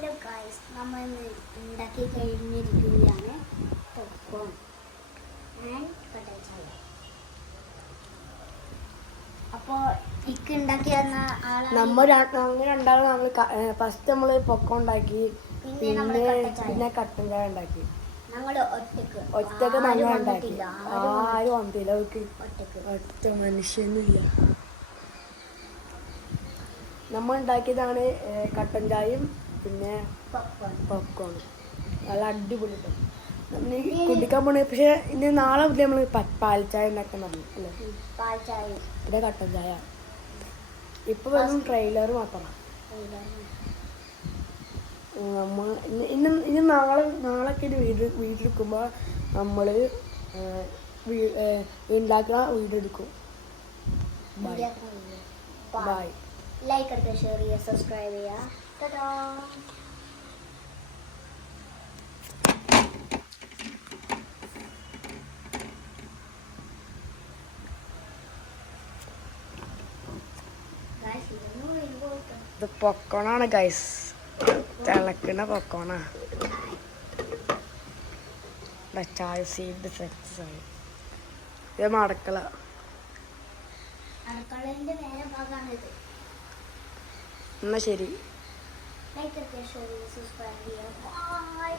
Hello guys, നമ്മൾ ഉണ്ടാക്കി കഴിഞ്ഞിരിക്കുകയാണ് പോപ്കോൺ ആൻഡ് കട്ടൻ ചായ. അപ്പോൾ ഇക്ക് ഉണ്ടാക്കി തന്ന ആളാണ് നമ്മൾ രണ്ടാളും ഫസ്റ്റ് നമ്മൾ പൊക്കോൺ ഉണ്ടാക്കി, പിന്നെ കട്ടൻ ചായ ഉണ്ടാക്കി. ഞങ്ങൾ ഒറ്റക്ക് ഞങ്ങൾ ഉണ്ടാക്കി. ആരും വന്നില്ല. ഒറ്റ മനുഷ്യനില്ല. നമ്മൾ ഉണ്ടാക്കിയതാണ് കട്ടൻ ചായയും പിന്നെ പോപ്കോൺ. നല്ല അടിപൊളി കുടിക്കാൻ പോണേ. പക്ഷെ ഇനി നാളെ മുതൽ നമ്മൾ പാൽ ചായ ഉണ്ടാക്കാൻ പറഞ്ഞു അല്ലേ? പാൽ ചായ പിന്നെ കട്ടൻ ചായ. ഇപ്പൊ വെറും ട്രെയിലർ മാത്രമാണ്. ഇനി നാളൊക്കെ വീട്ടിലെടുക്കുമ്പോൾ നമ്മൾ ഉണ്ടാക്കുന്ന വീടെടുക്കും. ബൈ. ലൈക്ക് അടിക്കുക, ഷെയർ ചെയ്യുക, സബ്സ്ക്രൈബ് ചെയ്യുക. ഇത് പൊക്കോണാണ് ഗൈസ്, തിളക്കണ പൊക്കോണാ. ചായ സീഡ് സെറ്റായി. ഇത് മടക്കള. അടുക്കളന്റെ വേറെ ഭാഗമാണിത്. എന്നാ ശരി. ലൈക്ക് അടിക്കുക, ഷെയർ ചെയ്യുക, സബ്സ്ക്രൈബ് ചെയ്യുക. ബൈ.